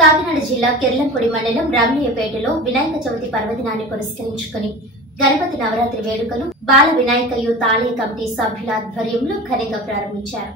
కాకినాడ జిల్లా కిర్లంపూడి మండలం రామయ్యపేటలో వినాయక చవితి పర్వదినాన్ని పురస్కరించుకుని గణపతి నవరాత్రి వేడుకలు బాల వినాయక యూత్ ఆలయ కమిటీ సభ్యుల ఆధ్వర్యంలో ఘనంగా ప్రారంభించారు.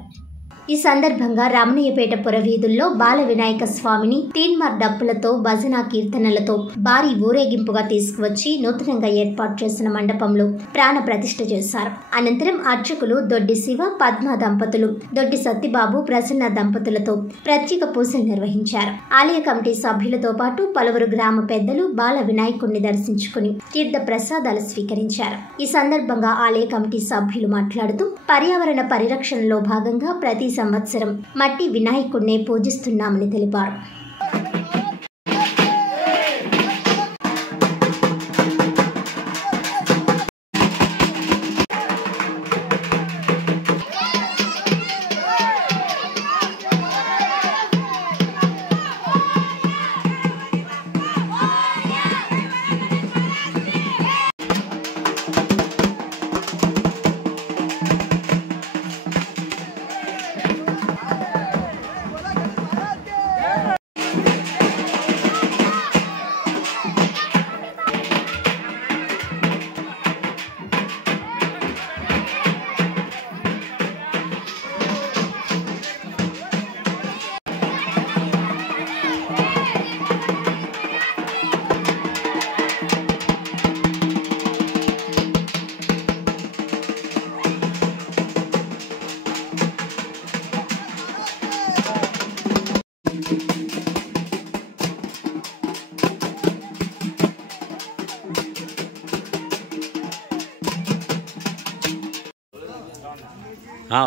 ఈ సందర్భంగా రామయ్యపేట పురవీధుల్లో బాల వినాయక స్వామిని తీన్మార్ డప్పులతో భజన కీర్తనలతో భారీ ఊరేగింపుగా తీసుకువచ్చి నూతనంగా ఏర్పాటు చేసిన మండపంలో ప్రాణ ప్రతిష్ఠ చేశారు. అనంతరం అర్చకులు దొడ్డి శివ పద్మ దంపతులు, దొడ్డి సత్యబాబు ప్రసన్న దంపతులతో ప్రత్యేక పూజలు నిర్వహించారు. ఆలయ కమిటీ సభ్యులతో పాటు పలువురు గ్రామ పెద్దలు బాల వినాయకుడిని దర్శించుకుని తీర్థ ప్రసాదాలు స్వీకరించారు. ఈ సందర్భంగా ఆలయ కమిటీ సభ్యులు మాట్లాడుతూ పర్యావరణ పరిరక్షణలో భాగంగా ప్రతి సంవత్సరం మట్టి వినాయకుడినే పూజిస్తున్నామని తెలిపారు.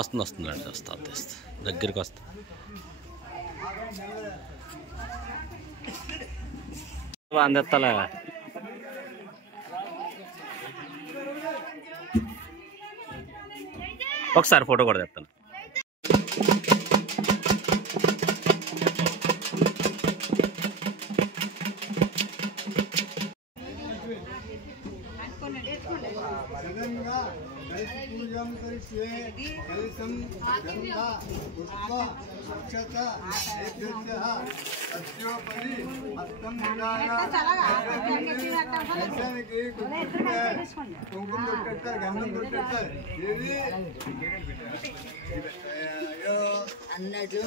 వస్తుందండి వస్తా దగ్గరికి వస్తా. అందెత్తాలా ఒకసారి ఫోటో కూడా తెస్తాను. అన్నది